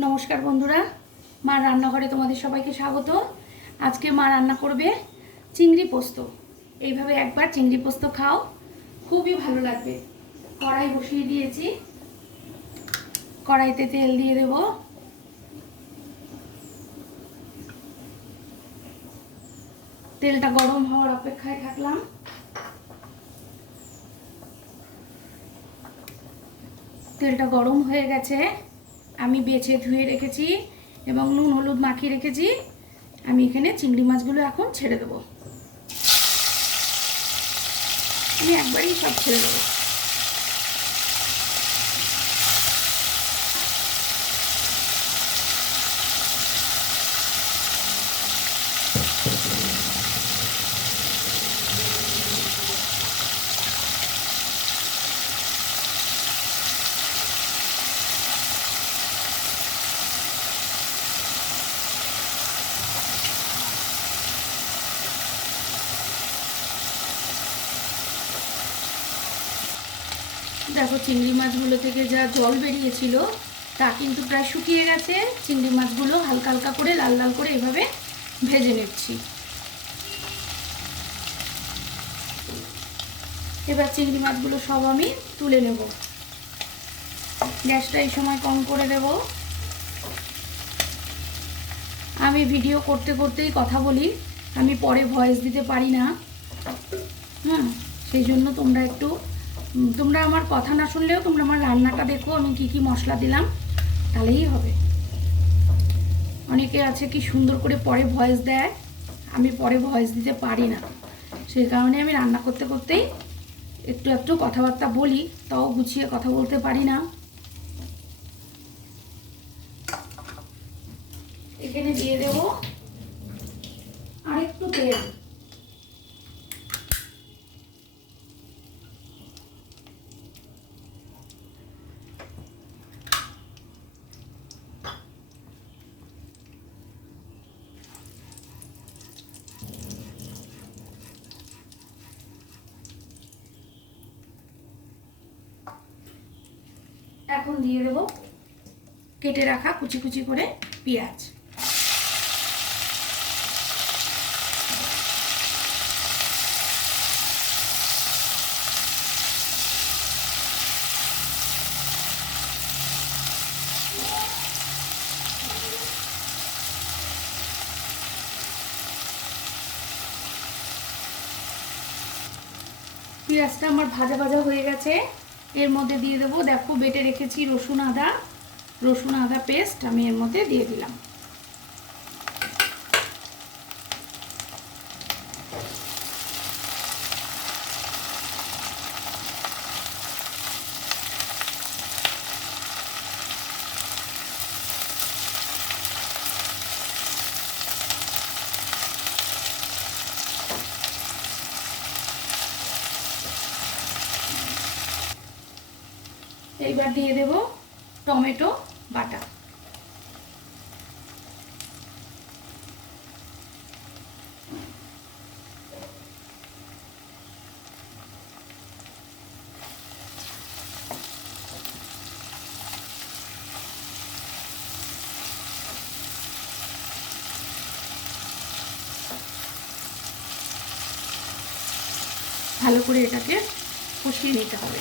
নমস্কার বন্ধুরা, মা রান্নাঘরে তোমাদের সবাইকে স্বাগত। আজকে মা রান্না করবে চিংড়ি পোস্ত। এইভাবে একবার চিংড়ি পোস্ত খাও, খুবই ভালো লাগবে। কড়াই বসিয়ে দিয়েছি, কড়াইতে তেল দিয়ে দেব। তেলটা গরম হওয়ার অপেক্ষায় থাকলাম। তেলটা গরম হয়ে গেছে, আমি বেছে ধুয়ে রেখেছি এবং নুন হলুদ মাখিয়ে রেখেছি। আমি এখানে চিংড়ি মাছগুলো এখন ছেড়ে দেবো। আমি একবারই সব ছেড়ে দেবো। দেখো, চিংড়ি মাছগুলো থেকে যা জল বেরিয়েছিল তা কিন্তু প্রায় শুকিয়ে গেছে। চিংড়ি মাছগুলো হালকা হালকা করে লাল লাল করে এভাবে ভেজে নিচ্ছি। এবার চিংড়ি মাছগুলো সব আমি তুলে নেব। গ্যাসটা এই সময় কম করে দেব। আমি ভিডিও করতে করতেই কথা বলি, আমি পরে ভয়েস দিতে পারি না। সেই জন্য তোমরা আমার কথা না শুনলেও তোমরা আমার রান্নাটা দেখো, আমি কি কি মশলা দিলাম, তাহলেই হবে। অনেকে আছে কি সুন্দর করে পরে ভয়েস দেয়, আমি পরে ভয়েস দিতে পারি না। সেই কারণে আমি রান্না করতে করতেই একটু একটু কথাবার্তা বলি, তাও গুছিয়ে কথা বলতে পারি না। এখানে দিয়ে দেব আরেকটু তেল। এখন দিয়ে দেব কেটে রাখা কুচি কুচি করে পেঁয়াজ। পেঁয়াজটা আমার ভাজা ভাজা হয়ে গেছে। এর মধ্যে দিয়ে দেবো, দেখো বেটে রেখেছি রসুন আদা পেস্ট আমি এর মধ্যে দিয়ে দিলাম। এইবার দিয়ে দেব টমেটো বাটা। ভালো করে এটাকে কষিয়ে নিতে হবে,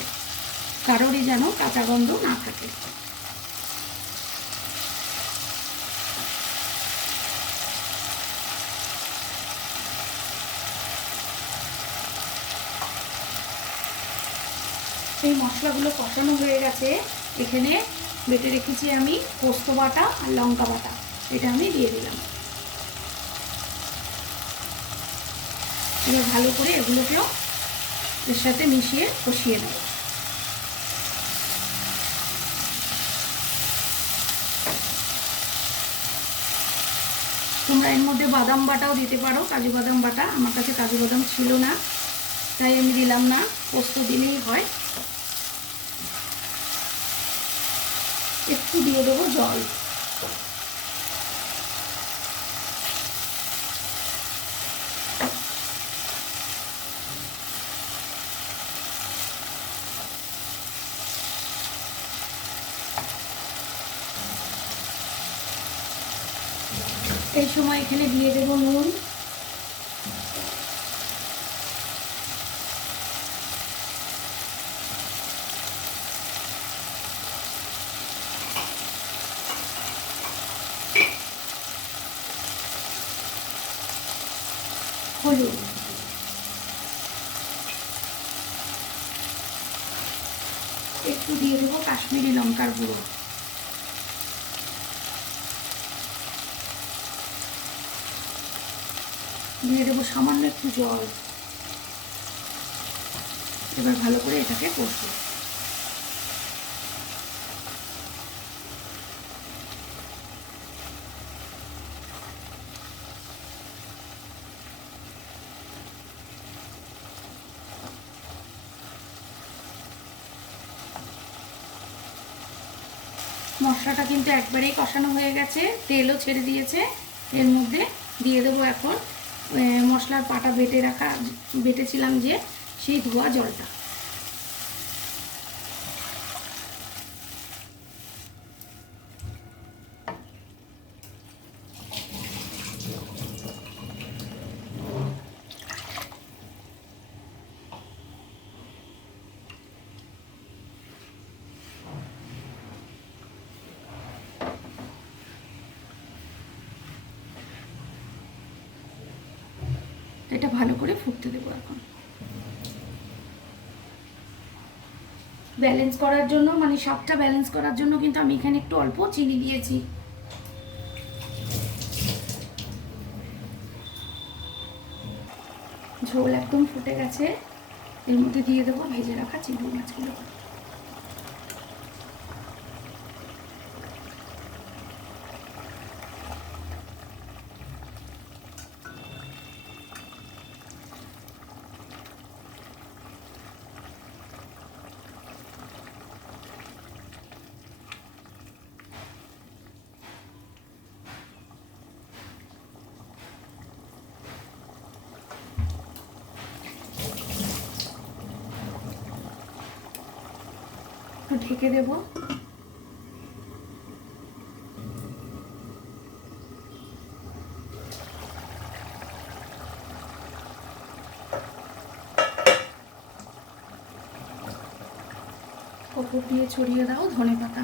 কারোরই যেন কাঁচা গন্ধ না থাকে। এই মশলাগুলো কষানো হয়ে গেছে। এখানে বেটে রেখেছি আমি পোস্ত বাটা আর লঙ্কা বাটা, এটা আমি দিয়ে দিলাম। এবার ভালো করে এগুলোকেও এর সাথে মিশিয়ে কষিয়ে নেব। তোমরা এর মধ্যে বাদাম বাটাও দিতে পারো, কাজু বাদাম বাটা। আমার কাছে কাজু বাদাম ছিল না, তাই আমি দিলাম না, পোস্ত দিলেই হয়। একটু দিয়ে দেবো জল। এই সময় এখানে দিয়ে দেবো নুন, হলুদ, একটু দিয়ে দেবো কাশ্মীরি লঙ্কার গুঁড়ো, দিয়ে দেবো সামান্য একটু জল। এবার ভালো করে এটাকে কষবো। মশলাটা কিন্তু একবারেই কষানো হয়ে গেছে, তেলও ছেড়ে দিয়েছে। এর মধ্যে দিয়ে দেবো এখন মশলার পাটা বেটেছিলাম যে, সেই ধোয়া জলটা। এটা ভালো করে ফুটতে দেবো। এখন ব্যালেন্স করার জন্য, মানে স্বাদটা ব্যালেন্স করার জন্য কিন্তু আমি এখানে একটু অল্প চিনি দিয়েছি। ঝোল একদম ফুটে গেছে। এর মধ্যে দিয়ে দেবো ভেজে রাখা চিংড়ি মাছগুলো। ঢেকে দেবো। ওপর দিয়ে ছড়িয়ে দাও ধনেপাতা।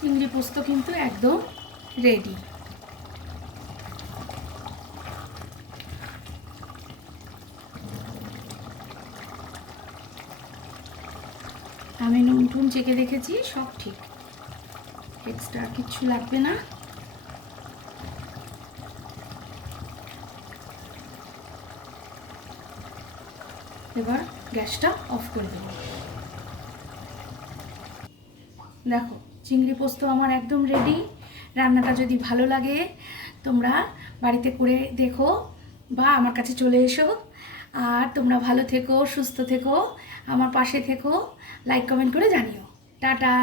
চিংড়ি পোস্ত কিন্তু একদম রেডি। আমি নুন টুন চেখে দেখেছি, সব ঠিক, এক্সট্রা কিচ্ছু লাগবে না। এবার গ্যাসটা অফ করে দেবো। দেখো চিংড়ি পোস্ত আমার একদম রেডি। রান্নাটা যদি ভালো লাগে তোমরা বাড়িতে করে দেখো বা আমার কাছে চলে এসো। আর তোমরা ভালো থেকো, সুস্থ থেকো, আমার পাশে থেকো, লাইক কমেন্ট করে জানিও। টাটা।